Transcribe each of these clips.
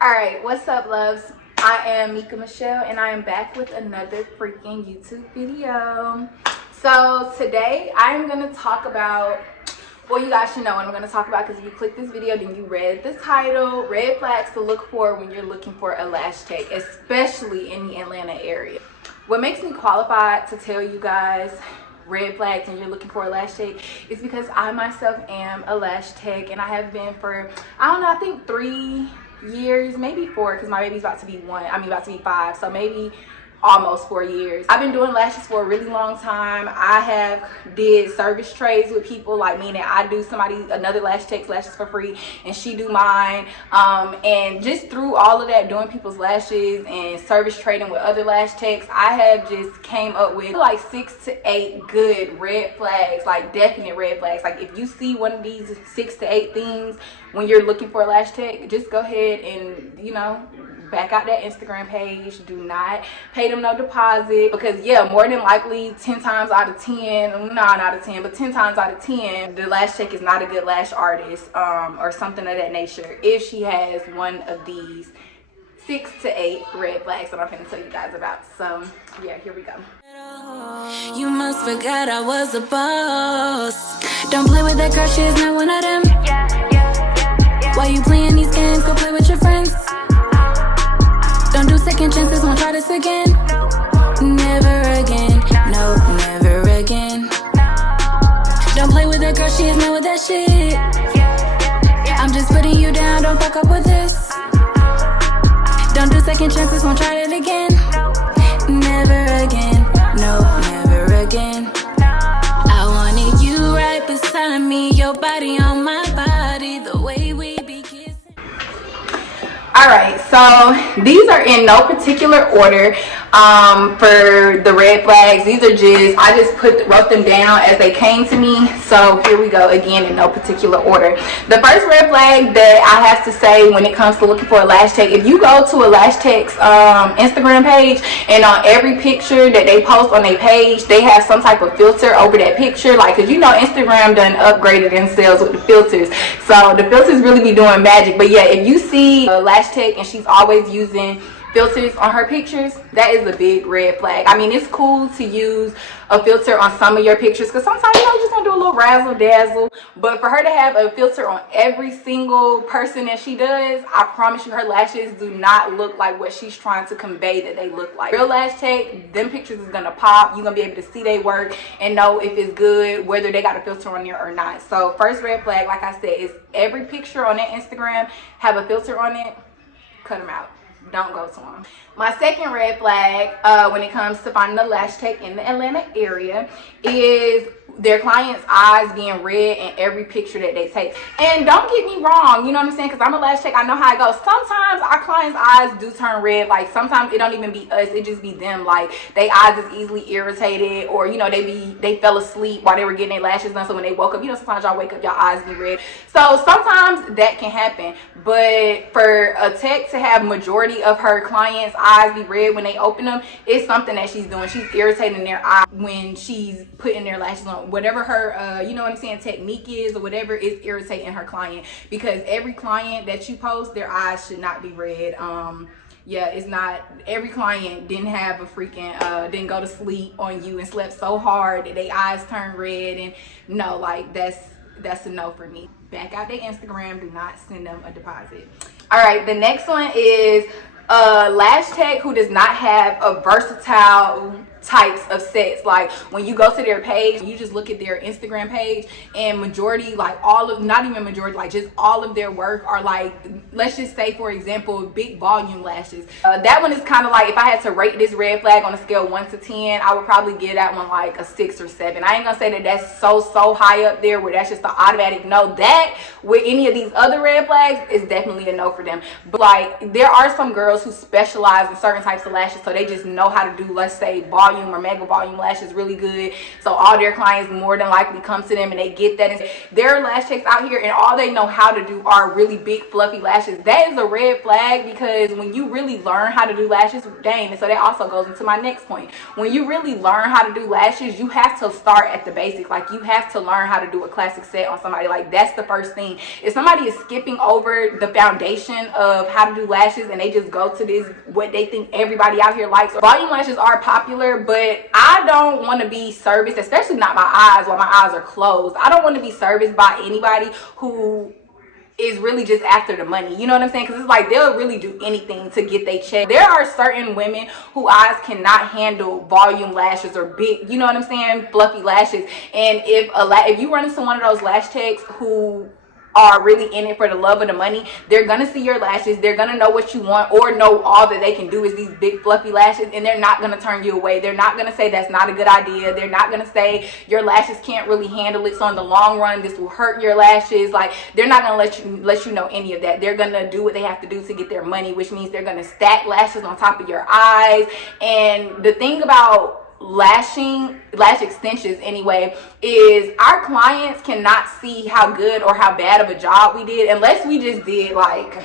Alright, what's up, loves? I am Mika Michelle and I am back with another freaking YouTube video. So today I'm going to talk about, well, you guys should know what I'm going to talk about because if you click this video then you read the title, red flags to look for when you're looking for a lash tech, especially in the Atlanta area. What makes me qualified to tell you guys red flags and you're looking for a lash tech is because I myself am a lash tech and I have been for, I don't know, I think 3 years, maybe 4, because my baby's about to be 5, so maybe almost 4 years. I've been doing lashes for a really long time. I have did service trades with people, like meaning I do another lash tech's lashes for free and she do mine, and just through all of that, doing people's lashes and service trading with other lash techs, I have just came up with like 6 to 8 good red flags, like definite red flags. Like if you see one of these 6 to 8 things when you're looking for a lash tech, just go ahead and, you know, back out that Instagram page. Do not pay them no deposit, because yeah, more than likely 10 times out of 10, not out of 10, but 10 times out of 10, the lash tech is not a good lash artist, or something of that nature, if she has one of these 6 to 8 red flags that I'm going to tell you guys about. So yeah, here we go. You must forget I was a boss. Don't play with that girl, she is not one of them. Why you playing these games? Go play with your friends. Don't do second chances, won't try this again. Never again, no, never again. Don't play with that girl, she is not with that shit. I'm just putting you down, don't fuck up with this. Don't do second chances, won't try it again. Never again, no, never again. I wanted you right beside me, your body on my body, the way we be kissing. Alright, so these are in no particular order for the red flags. These are just, I just wrote them down as they came to me. So here we go, again, in no particular order. The first red flag that I have to say when it comes to looking for a lash tech, if you go to a lash tech's Instagram page, and on every picture that they post on their page, they have some type of filter over that picture, like, because you know Instagram done upgraded themselves with the filters, so the filters really be doing magic. But yeah, if you see a lash tech and she's always using filters on her pictures, that is a big red flag. I mean, it's cool to use a filter on some of your pictures because sometimes, you know, you just want to do a little razzle dazzle, but for her to have a filter on every single person that she does, I promise you her lashes do not look like what she's trying to convey that they look like. Real lash tech, them pictures is gonna pop. You're gonna be able to see their work and know if it's good, whether they got a filter on there or not. So first red flag, like I said, is every picture on that Instagram have a filter on it. Cut them out. Don't go to them. My second red flag when it comes to finding a lash tech in the Atlanta area is their clients' eyes being red in every picture that they take. And don't get me wrong, you know what I'm saying, because I'm a lash tech, I know how it goes. Sometimes our clients' eyes do turn red. Like sometimes it don't even be us, it just be them. Like their eyes is easily irritated, or you know, they fell asleep while they were getting their lashes done, so when they woke up, you know, sometimes y'all wake up, your eyes be red. So sometimes that can happen. But for a tech to have majority of her clients' eyes be red when they open them, it's something that she's doing. She's irritating their eye when she's putting their lashes on. Whatever her you know what I'm saying, technique is, or whatever is irritating her client, because every client that you post, their eyes should not be red. Yeah, it's not, every client didn't have a freaking didn't go to sleep on you and slept so hard that their eyes turn red. And no, like that's a no for me. Back out their Instagram, do not send them a deposit. All right, the next one is a lash tech who does not have a versatile types of sets. Like when you go to their page, you just look at their Instagram page, and majority, like all of, not even majority, like just all of their work are like, let's just say for example, big volume lashes. That one is kind of like, if I had to rate this red flag on a scale 1 to 10, I would probably give that one like a 6 or 7. I ain't gonna say that that's so high up there where that's just the automatic no. That with any of these other red flags is definitely a no for them. But like there are some girls who specialize in certain types of lashes, so they just know how to do, let's say, volume volume or mega volume lash is really good. So all their clients more than likely come to them and they get that. And there are lash techs out here and all they know how to do are really big fluffy lashes. That is a red flag, because when you really learn how to do lashes, dang, and so that also goes into my next point. When you really learn how to do lashes, you have to start at the basics. Like, you have to learn how to do a classic set on somebody. Like, that's the first thing. If somebody is skipping over the foundation of how to do lashes and they just go to this, what they think everybody out here likes. Volume lashes are popular, but I don't want to be serviced, especially not my eyes while my eyes are closed. I don't want to be serviced by anybody who is really just after the money. You know what I'm saying? Because it's like they'll really do anything to get they check. There are certain women who eyes cannot handle volume lashes or big, you know what I'm saying, fluffy lashes. And if you run into one of those lash techs who are really in it for the love of the money, they're gonna see your lashes, they're gonna know what you want, or know all that they can do is these big fluffy lashes, and they're not gonna turn you away. They're not gonna say that's not a good idea. They're not gonna say your lashes can't really handle it, so in the long run this will hurt your lashes. Like, they're not gonna let you know any of that. They're gonna do what they have to do to get their money, which means they're gonna stack lashes on top of your eyes. And the thing about lash extensions anyway is our clients cannot see how good or how bad of a job we did unless we just did like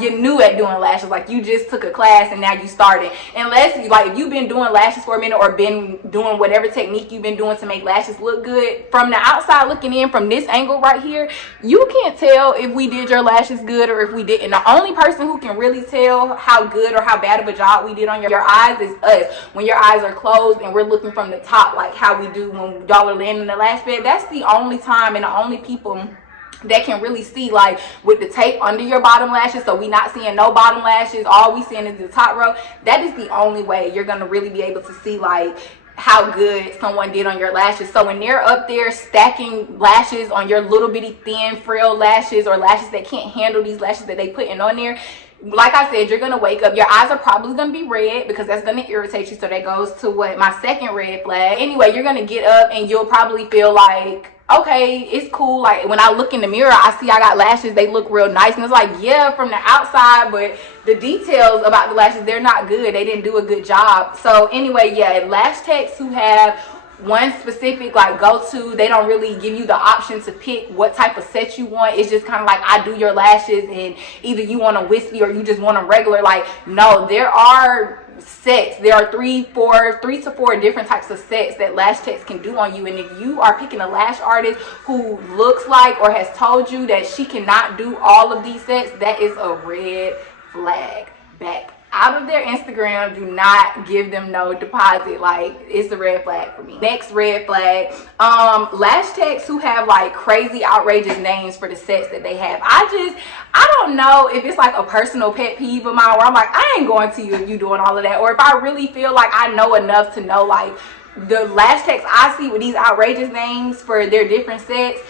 you're new at doing lashes, like you just took a class and now you started. Unless if you've been doing lashes for a minute or been doing whatever technique you've been doing to make lashes look good, from the outside looking in, from this angle right here, you can't tell if we did your lashes good or if we didn't. The only person who can really tell how good or how bad of a job we did on your eyes is us. When your eyes are closed and we're looking from the top, like how we do when y'all are laying in the lash bed, that's the only time and the only people that can really see, like with the tape under your bottom lashes, so we not seeing no bottom lashes, all we seeing is the top row. That is the only way you're gonna really be able to see like how good someone did on your lashes. So when they're up there stacking lashes on your little bitty thin frail lashes, or lashes that can't handle these lashes that they putting on there, like I said, you're gonna wake up, your eyes are probably gonna be red because that's gonna irritate you. So that goes to what my second red flag. Anyway, you're gonna get up and you'll probably feel like, okay, it's cool. Like when I look in the mirror, I see I got lashes, they look real nice, and it's like, yeah, from the outside, but the details about the lashes, they're not good. They didn't do a good job. So anyway, yeah, lash techs who have one specific like go-to, they don't really give you the option to pick what type of set you want. It's just kind of like, I do your lashes and either you want a wispy or you just want a regular. Like, no, there are sets. There are three to four different types of sets that lash techs can do on you. And if you are picking a lash artist who looks like or has told you that she cannot do all of these sets, that is a red flag. Back out of their Instagram. Do not give them no deposit. Like, it's a red flag for me. Next red flag, lash techs who have like crazy outrageous names for the sets that they have. I don't know if it's like a personal pet peeve of mine where I'm like, I ain't going to you if you doing all of that, or if I really feel like I know enough to know like the lash techs I see with these outrageous names for their different sets,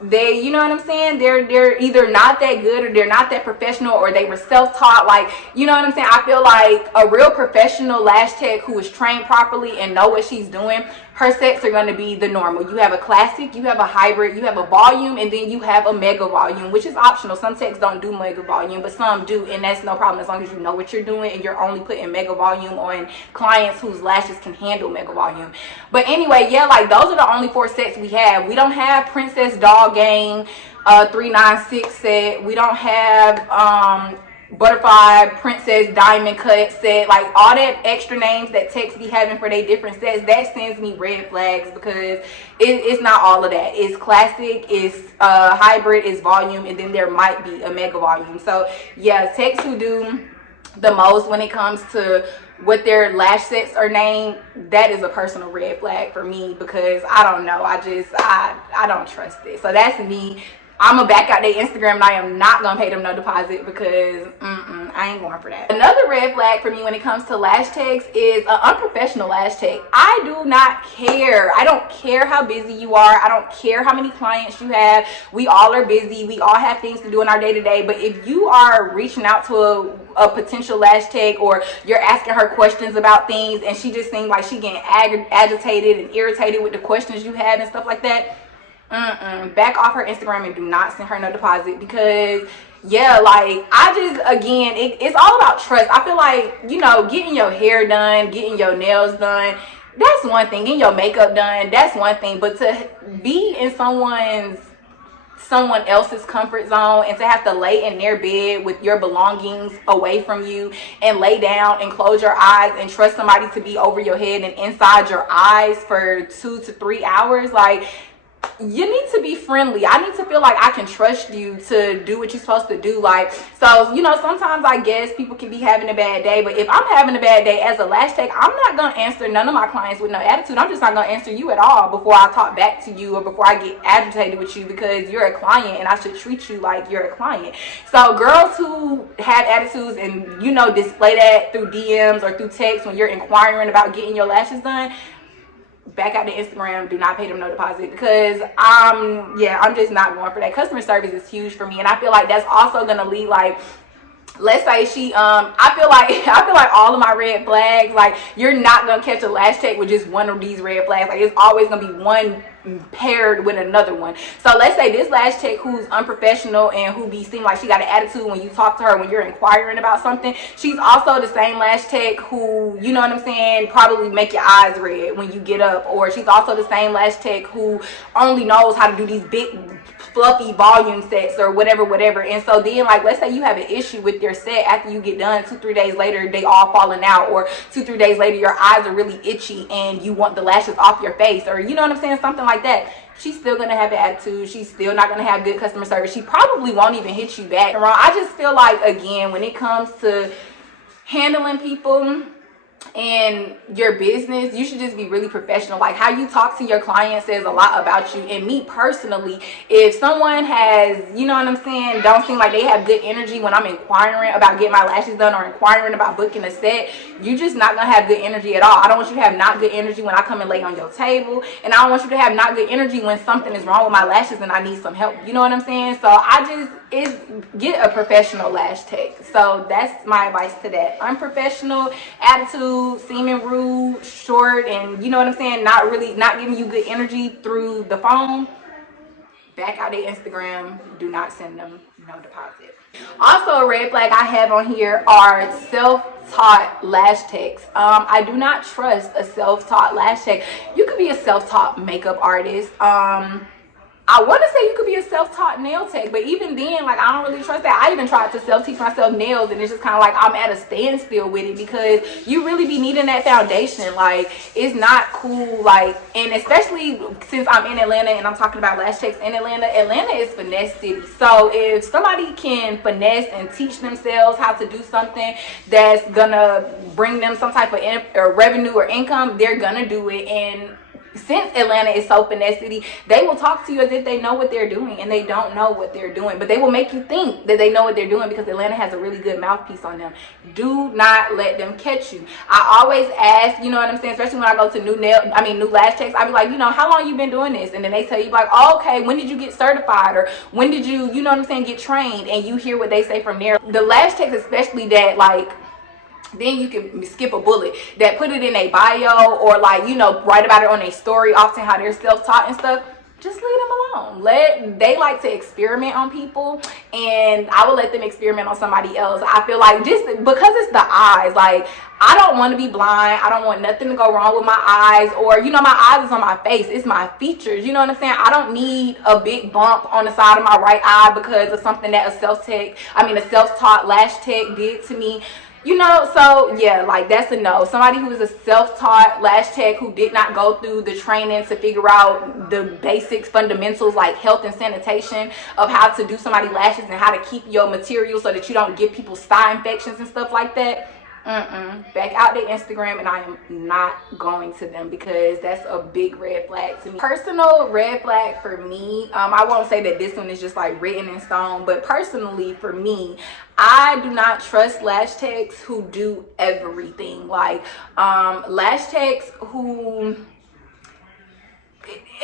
they, you know what I'm saying, they're either not that good or they're not that professional, or they were self-taught. Like, you know what I'm saying, I feel like a real professional lash tech who is trained properly and know what she's doing, her sets are going to be the normal. You have a classic, you have a hybrid, you have a volume, and then you have a mega volume, which is optional. Some techs don't do mega volume, but some do, and that's no problem as long as you know what you're doing and you're only putting mega volume on clients whose lashes can handle mega volume. But anyway, yeah, like those are the only 4 sets we have. We don't have Princess Doll Gang 396 set. We don't have Butterfly Princess Diamond Cut set. Like all that extra names that techs be having for their different sets, that sends me red flags, because it's not all of that. It's classic, it's hybrid, it's volume, and then there might be a mega volume. So yeah, techs who do the most when it comes to what their lash sets are named, that is a personal red flag for me, because I don't know, I don't trust it. So that's me. I'm gonna back out their Instagram and I am not gonna pay them no deposit, because I ain't going for that. Another red flag for me when it comes to lash techs is an unprofessional lash tech. I do not care. I don't care how busy you are. I don't care how many clients you have. We all are busy. We all have things to do in our day-to-day. But if you are reaching out to a potential lash tech, or you're asking her questions about things and she just seems like she getting agitated and irritated with the questions you have and stuff like that, back off her Instagram and do not send her no deposit, because yeah, like I just, again, it's all about trust. I feel like, you know, getting your hair done, getting your nails done, that's one thing. Getting your makeup done, that's one thing. But to be in someone else's comfort zone and to have to lay in their bed with your belongings away from you and lay down and close your eyes and trust somebody to be over your head and inside your eyes for 2 to 3 hours, like, you need to be friendly. I need to feel like I can trust you to do what you're supposed to do. Like, so, you know, sometimes I guess people can be having a bad day, but if I'm having a bad day as a lash tech, I'm not going to answer none of my clients with no attitude. I'm just not going to answer you at all before I talk back to you or before I get agitated with you, because you're a client and I should treat you like you're a client. So girls who have attitudes and, you know, display that through DMs or through text when you're inquiring about getting your lashes done, back out to Instagram. Do not pay them no deposit, because I'm just not going for that. Customer service is huge for me, and I feel like that's also gonna lead, like, let's say she I feel like all of my red flags, like, you're not gonna catch a lash tech with just one of these red flags. Like, it's always gonna be one paired with another one. So let's say this lash tech who's unprofessional and who seem like she got an attitude when you talk to her when you're inquiring about something, she's also the same lash tech who, you know what I'm saying, probably make your eyes red when you get up. Or she's also the same lash tech who only knows how to do these big fluffy volume sets or whatever. And so then, like, let's say you have an issue with your set after you get done, 2-3 days later they all falling out, or 2-3 days later your eyes are really itchy and you want the lashes off your face, or, you know what I'm saying, something like that. She's still gonna have an attitude. She's still not gonna have good customer service. She probably won't even hit you back. I just feel like, again, when it comes to handling people and your business, you should just be really professional. Like, how you talk to your client says a lot about you. And me personally, if someone has, you know what I'm saying, don't seem like they have good energy when I'm inquiring about getting my lashes done or inquiring about booking a set, you just not gonna have good energy at all. I don't want you to have not good energy when I come and lay on your table, and I don't want you to have not good energy when something is wrong with my lashes and I need some help. You know what I'm saying? So get a professional lash tech. So that's my advice to that. Unprofessional attitude, seeming rude, short, and, you know what I'm saying, not giving you good energy through the phone, back out their Instagram. Do not send them no deposit. Also, a red flag I have on here are self-taught lash techs. I do not trust a self-taught lash tech. You could be a self-taught makeup artist. I want to say you could be a self-taught nail tech, but even then, like, I don't really trust that. I even tried to self-teach myself nails, and it's just kind of like I'm at a standstill with it, because you really be needing that foundation. Like, it's not cool. Like, and especially since I'm in Atlanta and I'm talking about lash techs in Atlanta is finesse city. So if somebody can finesse and teach themselves how to do something that's gonna bring them some type of revenue or income, they're gonna do it. And since Atlanta is so finesse city, they will talk to you as if they know what they're doing, and they don't know what they're doing, but they will make you think that they know what they're doing, because Atlanta has a really good mouthpiece on them. Do not let them catch you. I always ask, you know what I'm saying, especially when I go to new lash techs, I be like, you know, how long you been doing this? And then they tell you, like, oh, okay, when did you get certified, or when did you know what I'm saying, get trained? And you hear what they say from there. The lash techs, especially that, like, then you can skip a bullet, that put it in a bio, or, like, you know, write about it on a story, often how they're self-taught and stuff. Just leave them alone. They like to experiment on people, and I will let them experiment on somebody else. I feel like, just because it's the eyes, like, I don't want to be blind. I don't want nothing to go wrong with my eyes, or, you know, my eyes is on my face. It's my features. You know what I'm saying? I don't need a big bump on the side of my right eye because of something that a self-taught lash tech did to me. You know, so yeah, like, that's a no. Somebody who is a self-taught lash tech who did not go through the training to figure out the basics, fundamentals, like health and sanitation of how to do somebody's lashes and how to keep your material so that you don't give people sty infections and stuff like that. Back out their Instagram, and I am not going to them, because that's a big red flag to me. Personal red flag for me, I won't say that this one is just like written in stone, but personally for me, I do not trust lash techs who do everything. Like, lash techs who,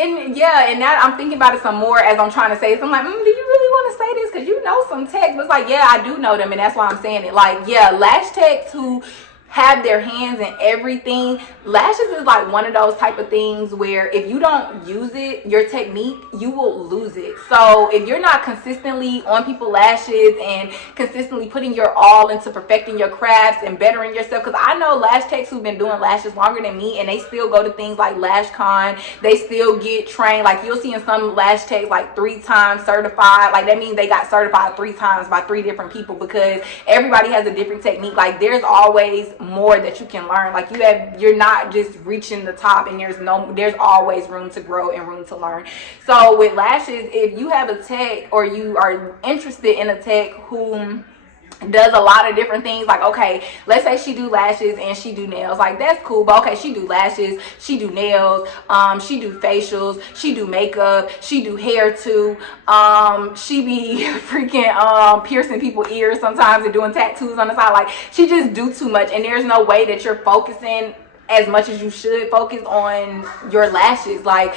and now I'm thinking about it some more as I'm trying to say this. I'm like, do you really want to say this? Because you know some techs. But it's like, yeah, I do know them, and that's why I'm saying it. Like, yeah, lash techs who have their hands in everything. Lashes is like one of those type of things where if you don't use it, your technique, you will lose it. So if you're not consistently on people's lashes and consistently putting your all into perfecting your crafts and bettering yourself, because I know lash techs who've been doing lashes longer than me and they still go to things like Lash Con, they still get trained. Like you'll see in some lash techs like 3 times certified. Like that means they got certified 3 times by 3 different people, because everybody has a different technique. Like there's always more that you can learn. Like you're not just reaching the top, and there's always room to grow and room to learn. So with lashes, if you have a tech or you are interested in a tech who does a lot of different things, like okay, let's say she do lashes and she do nails, like that's cool, but okay, she do lashes, she do nails, she do facials, she do makeup, she do hair too, she be freaking piercing people's ears sometimes and doing tattoos on the side. Like she just do too much, and there's no way that you're focusing as much as you should focus on your lashes. Like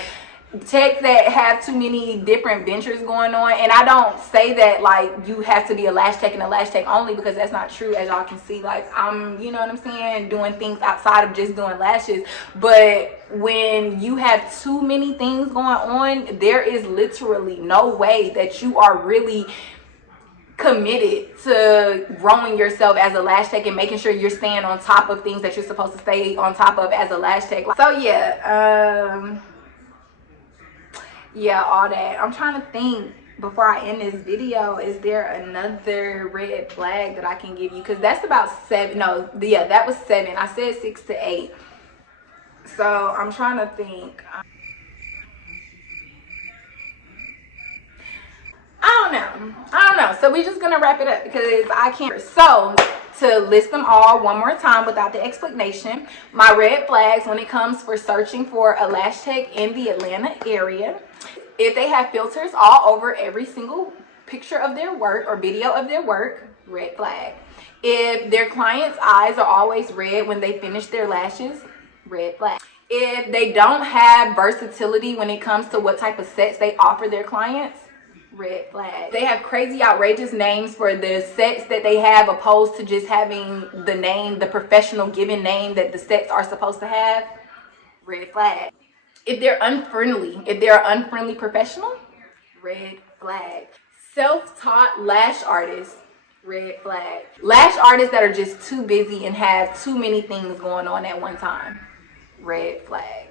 techs that have too many different ventures going on, and I don't say that like you have to be a lash tech and a lash tech only, because that's not true. As y'all can see, like I'm, you know what I'm saying, doing things outside of just doing lashes. But when you have too many things going on, there is literally no way that you are really committed to growing yourself as a lash tech and making sure you're staying on top of things that you're supposed to stay on top of as a lash tech. So yeah, all that. I'm trying to think before I end this video, is there another red flag that I can give you? Because that's about 7. No, yeah, that was 7. I said 6 to 8. So I'm trying to think. I don't know. So we're just gonna wrap it up because I can't. So to list them all one more time without the explanation, my red flags when it comes for searching for a lash tech in the Atlanta area: if they have filters all over every single picture of their work or video of their work, red flag. If their clients' eyes are always red when they finish their lashes, red flag. If they don't have versatility when it comes to what type of sets they offer their clients, red flag. They have crazy outrageous names for the sets that they have, opposed to just having the name, the professional given name that the sets are supposed to have, red flag. If they're unfriendly, if they're an unfriendly professional, red flag. Self-taught lash artists, red flag. Lash artists that are just too busy and have too many things going on at one time, red flag.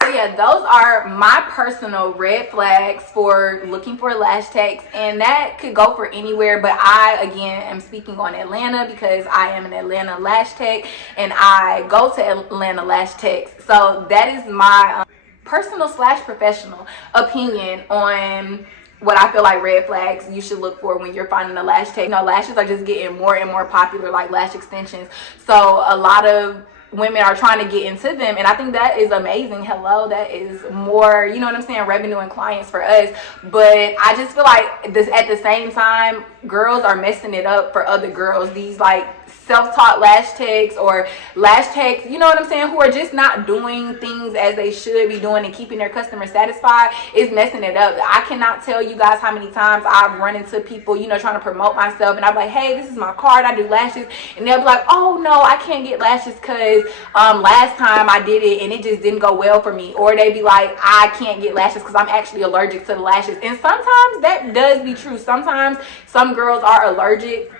So yeah, those are my personal red flags for looking for lash techs, and that could go for anywhere, but I again am speaking on Atlanta because I am an Atlanta lash tech and I go to Atlanta lash techs. So that is my personal / professional opinion on what I feel like red flags you should look for when you're finding a lash tech. You know, lashes are just getting more and more popular, like lash extensions. So a lot of women are trying to get into them, and I think that is amazing. Hello, that is more, you know what I'm saying, revenue and clients for us. But I just feel like this, at the same time, girls are messing it up for other girls. These like self-taught lash techs or lash techs, you know what I'm saying, who are just not doing things as they should be doing and keeping their customers satisfied, is messing it up. I cannot tell you guys how many times I've run into people, you know, trying to promote myself, and I'm like, hey, this is my card, I do lashes, and they'll be like, oh no, I can't get lashes because last time I did it and it just didn't go well for me. Or they be like, I can't get lashes because I'm actually allergic to the lashes. And sometimes that does be true. Sometimes some girls are allergic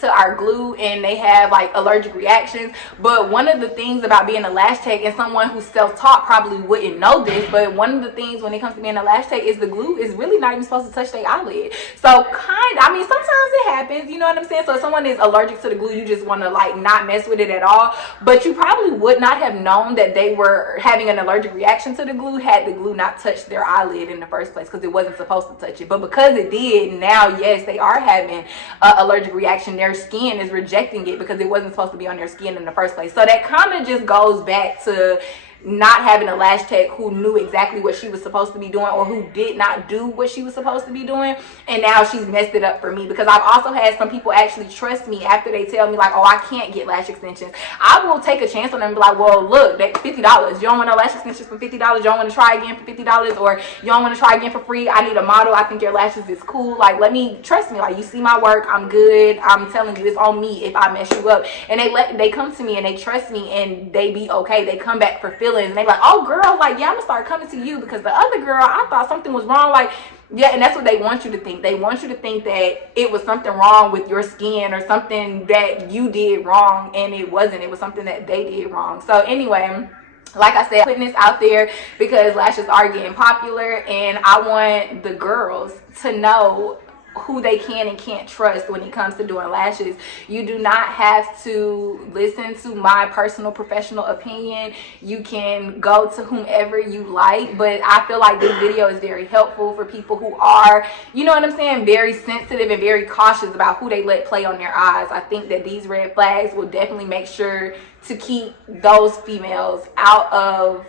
to our glue and they have like allergic reactions. But one of the things about being a lash tech, and someone who's self-taught probably wouldn't know this, but one of the things when it comes to being a lash tech is the glue is really not even supposed to touch their eyelid. So I mean, sometimes it happens, you know what I'm saying? So if someone is allergic to the glue, you just want to like not mess with it at all. But you probably would not have known that they were having an allergic reaction to the glue had the glue not touched their eyelid in the first place, because it wasn't supposed to touch it. But because it did, now yes, they are having an allergic reaction. Their skin is rejecting it because it wasn't supposed to be on their skin in the first place. So that kind of just goes back to not having a lash tech who knew exactly what she was supposed to be doing, or who did not do what she was supposed to be doing, and now she's messed it up for me. Because I've also had some people actually trust me after they tell me like, oh, I can't get lash extensions. I will take a chance on them and be like, well, look, that's $50. You don't want no lash extensions for $50? You don't want to try again for $50? Or you don't want to try again for free? I need a model. I think your lashes is cool. Like, let me, trust me. Like, you see my work, I'm good. I'm telling you, it's on me if I mess you up. And they come to me and they trust me, and they be okay. They come back for feelings, and they be like, oh girl, like, yeah, I'm gonna start coming to you because the other girl, I thought something was wrong. Like, yeah, and that's what they want you to think. They want you to think that it was something wrong with your skin, or something that you did wrong, and it wasn't. It was something that they did wrong. So anyway, like I said, putting this out there because lashes are getting popular, and I want the girls to know who they can and can't trust when it comes to doing lashes. You do not have to listen to my personal professional opinion. You can go to whomever you like, but I feel like this video is very helpful for people who are, you know what I'm saying, very sensitive and very cautious about who they let play on their eyes. I think that these red flags will definitely make sure to keep those females out of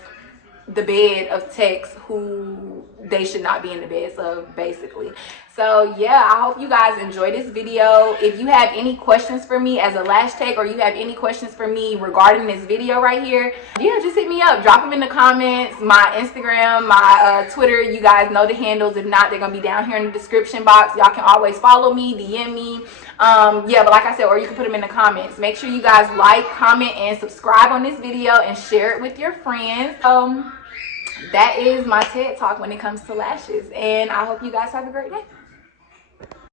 the bed of techs who they should not be in the beds of, basically. So yeah, I hope you guys enjoyed this video. If you have any questions for me as a lash tech, or you have any questions for me regarding this video right here, yeah, just hit me up. Drop them in the comments. My Instagram, my Twitter, you guys know the handles. If not, they're gonna be down here in the description box. Y'all can always follow me, DM me. Yeah, but like I said, or you can put them in the comments. Make sure you guys like, comment, and subscribe on this video, and share it with your friends. That is my TED Talk when it comes to lashes, and I hope you guys have a great day.